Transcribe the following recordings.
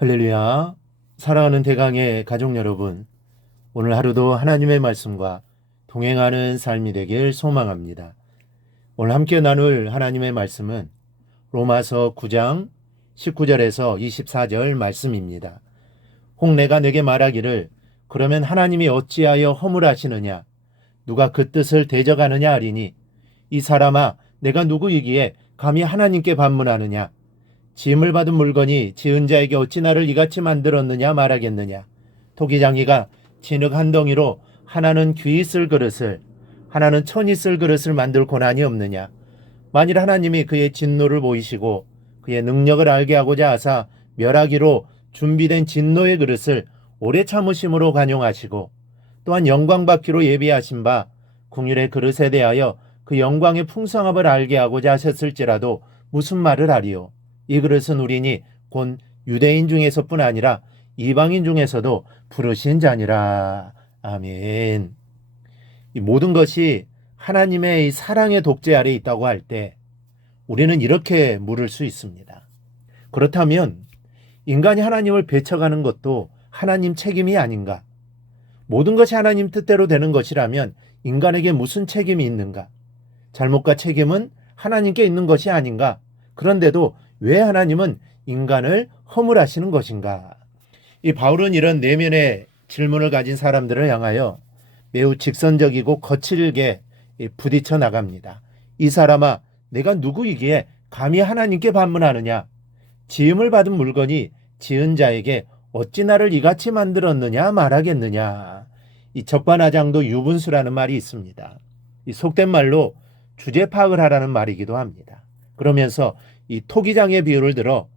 할렐루야. 사랑하는 대강의 가족 여러분, 오늘 하루도 하나님의 말씀과 동행하는 삶이 되길 소망합니다. 오늘 함께 나눌 하나님의 말씀은 로마서 9장 19절에서 24절 말씀입니다. 혹 내가 내게 말하기를 그러면 하나님이 어찌하여 허물하시느냐 누가 그 뜻을 대적하느냐 하리니 이 사람아 내가 누구이기에 감히 하나님께 반문하느냐 지음을 받은 물건이 지은 자에게 어찌 나를 이같이 만들었느냐 말하겠느냐. 토기장이가 진흙 한 덩이로 하나는 귀 쓸 그릇을 하나는 천이 쓸 그릇을 만들 고난이 없느냐. 만일 하나님이 그의 진노를 보이시고 그의 능력을 알게 하고자 하사 멸하기로 준비된 진노의 그릇을 오래 참으심으로 관용하시고 또한 영광 받기로 예비하신 바 긍휼의 그릇에 대하여 그 영광의 풍성함을 알게 하고자 하셨을지라도 무슨 말을 하리요. 이 그릇은 우리니 곧 유대인 중에서뿐 아니라 이방인 중에서도 부르신 자니라. 아멘. 이 모든 것이 하나님의 이 사랑의 독재 아래 있다고 할 때 우리는 이렇게 물을 수 있습니다. 그렇다면 인간이 하나님을 배척하는 것도 하나님 책임이 아닌가? 모든 것이 하나님 뜻대로 되는 것이라면 인간에게 무슨 책임이 있는가? 잘못과 책임은 하나님께 있는 것이 아닌가? 그런데도 왜 하나님은 인간을 허물하시는 것인가? 이 바울은 이런 내면의 질문을 가진 사람들을 향하여 매우 직선적이고 거칠게 부딪혀 나갑니다. 이 사람아, 내가 누구이기에 감히 하나님께 반문하느냐? 지음을 받은 물건이 지은 자에게 어찌 나를 이같이 만들었느냐 말하겠느냐? 이 적반하장도 유분수라는 말이 있습니다. 이 속된 말로 주제 파악을 하라는 말이기도 합니다. 그러면서 이 토기장의 비유를 들어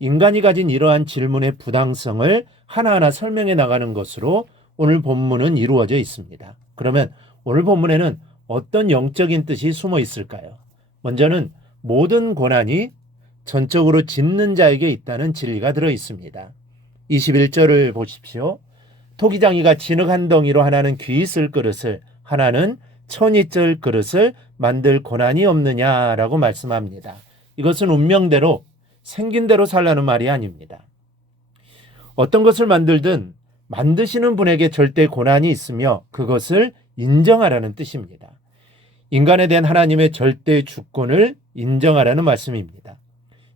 인간이 가진 이러한 질문의 부당성을 하나하나 설명해 나가는 것으로 오늘 본문은 이루어져 있습니다. 그러면 오늘 본문에는 어떤 영적인 뜻이 숨어 있을까요? 먼저는 모든 고난이 전적으로 짓는 자에게 있다는 진리가 들어 있습니다. 21절을 보십시오. 토기장이가 진흙 한 덩이로 하나는 귀 쓸 그릇을 하나는 천이 쓸 그릇을 만들 고난이 없느냐라고 말씀합니다. 이것은 운명대로 생긴 대로 살라는 말이 아닙니다. 어떤 것을 만들든 만드시는 분에게 절대 고난이 있으며 그것을 인정하라는 뜻입니다. 인간에 대한 하나님의 절대 주권을 인정하라는 말씀입니다.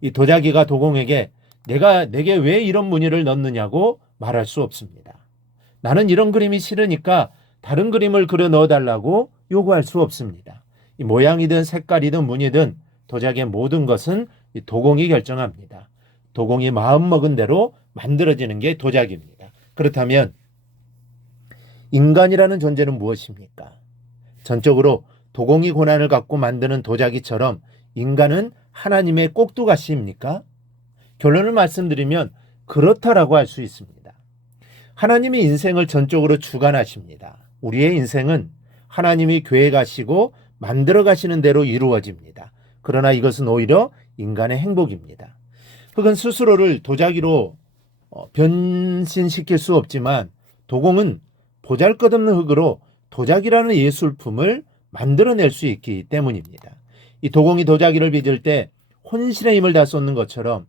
이 도자기가 도공에게 내게 왜 이런 무늬를 넣느냐고 말할 수 없습니다. 나는 이런 그림이 싫으니까 다른 그림을 그려 넣어달라고 요구할 수 없습니다. 이 모양이든 색깔이든 무늬든 도자기의 모든 것은 도공이 결정합니다. 도공이 마음먹은 대로 만들어지는 게 도자기입니다. 그렇다면 인간이라는 존재는 무엇입니까? 전적으로 도공이 고난을 갖고 만드는 도자기처럼 인간은 하나님의 꼭두가시입니까? 결론을 말씀드리면 그렇다라고 할 수 있습니다. 하나님이 인생을 전적으로 주관하십니다. 우리의 인생은 하나님이 계획하시고 만들어 가시는 대로 이루어집니다. 그러나 이것은 오히려 인간의 행복입니다. 흙은 스스로를 도자기로 변신시킬 수 없지만 도공은 보잘것없는 흙으로 도자기라는 예술품을 만들어낼 수 있기 때문입니다. 이 도공이 도자기를 빚을 때 혼신의 힘을 다 쏟는 것처럼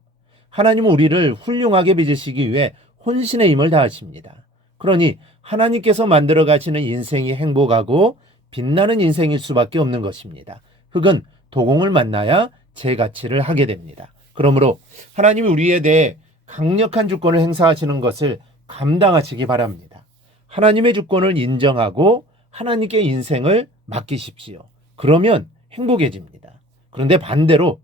하나님은 우리를 훌륭하게 빚으시기 위해 혼신의 힘을 다하십니다. 그러니 하나님께서 만들어 가시는 인생이 행복하고 빛나는 인생일 수밖에 없는 것입니다. 흙은 도공을 만나야 제 가치를 하게 됩니다. 그러므로 하나님이 우리에 대해 강력한 주권을 행사하시는 것을 감당하시기 바랍니다. 하나님의 주권을 인정하고 하나님께 인생을 맡기십시오. 그러면 행복해집니다. 그런데 반대로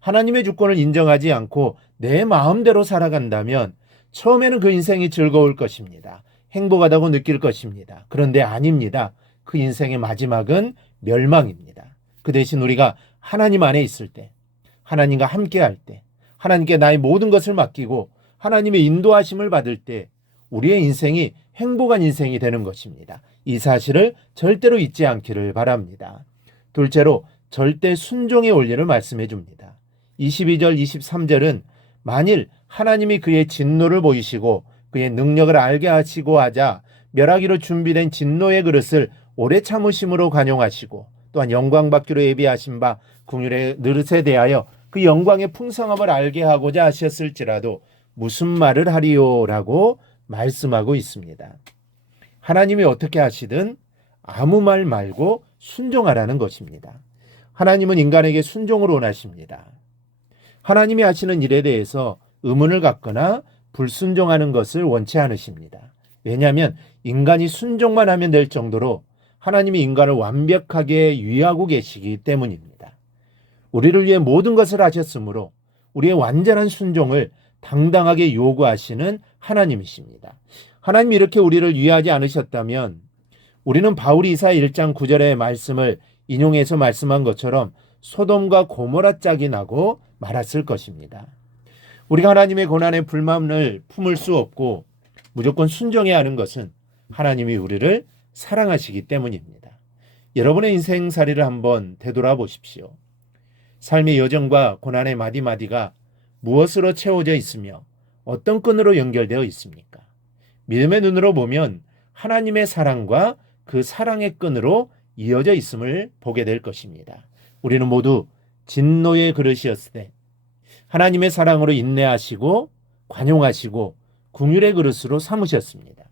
하나님의 주권을 인정하지 않고 내 마음대로 살아간다면 처음에는 그 인생이 즐거울 것입니다. 행복하다고 느낄 것입니다. 그런데 아닙니다. 그 인생의 마지막은 멸망입니다. 그 대신 우리가 하나님 안에 있을 때, 하나님과 함께 할 때, 하나님께 나의 모든 것을 맡기고 하나님의 인도하심을 받을 때 우리의 인생이 행복한 인생이 되는 것입니다. 이 사실을 절대로 잊지 않기를 바랍니다. 둘째로 절대 순종의 원리를 말씀해 줍니다. 22절, 23절은 만일 하나님이 그의 진노를 보이시고 그의 능력을 알게 하시고 하자 멸하기로 준비된 진노의 그릇을 오래 참으심으로 관용하시고 또한 영광 받기로 예비하신 바 긍휼의 그릇에 대하여 그 영광의 풍성함을 알게 하고자 하셨을지라도 무슨 말을 하리요라고 말씀하고 있습니다. 하나님이 어떻게 하시든 아무 말 말고 순종하라는 것입니다. 하나님은 인간에게 순종을 원하십니다. 하나님이 하시는 일에 대해서 의문을 갖거나 불순종하는 것을 원치 않으십니다. 왜냐하면 인간이 순종만 하면 될 정도로 하나님이 인간을 완벽하게 위하고 계시기 때문입니다. 우리를 위해 모든 것을 하셨으므로 우리의 완전한 순종을 당당하게 요구하시는 하나님이십니다. 하나님이 이렇게 우리를 위하지 않으셨다면 우리는 바울이 이사야 1장 9절의 말씀을 인용해서 말씀한 것처럼 소돔과 고모라 짝이 나고 말았을 것입니다. 우리가 하나님의 고난에 불만을 품을 수 없고 무조건 순종해야 하는 것은 하나님이 우리를 사랑하시기 때문입니다. 여러분의 인생살이를 한번 되돌아보십시오. 삶의 여정과 고난의 마디마디가 무엇으로 채워져 있으며 어떤 끈으로 연결되어 있습니까? 믿음의 눈으로 보면 하나님의 사랑과 그 사랑의 끈으로 이어져 있음을 보게 될 것입니다. 우리는 모두 진노의 그릇이었을 때 하나님의 사랑으로 인내하시고 관용하시고 긍휼의 그릇으로 삼으셨습니다.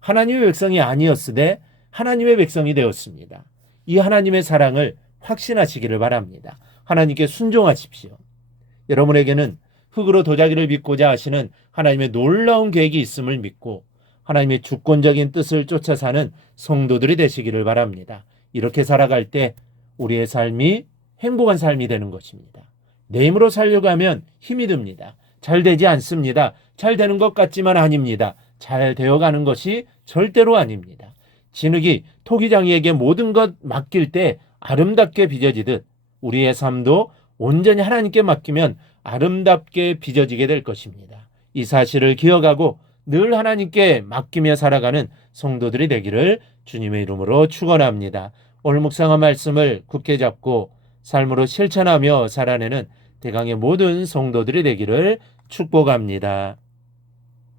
하나님의 백성이 아니었으되 하나님의 백성이 되었습니다. 이 하나님의 사랑을 확신하시기를 바랍니다. 하나님께 순종하십시오. 여러분에게는 흙으로 도자기를 빚고자 하시는 하나님의 놀라운 계획이 있음을 믿고 하나님의 주권적인 뜻을 쫓아 사는 성도들이 되시기를 바랍니다. 이렇게 살아갈 때 우리의 삶이 행복한 삶이 되는 것입니다. 내 힘으로 살려고 하면 힘이 듭니다. 잘 되지 않습니다. 잘 되는 것 같지만 아닙니다. 잘 되어가는 것이 절대로 아닙니다. 진흙이 토기장이에게 모든 것 맡길 때 아름답게 빚어지듯 우리의 삶도 온전히 하나님께 맡기면 아름답게 빚어지게 될 것입니다. 이 사실을 기억하고 늘 하나님께 맡기며 살아가는 성도들이 되기를 주님의 이름으로 축원합니다. 오늘 묵상한 말씀을 굳게 잡고 삶으로 실천하며 살아내는 대강의 모든 성도들이 되기를 축복합니다.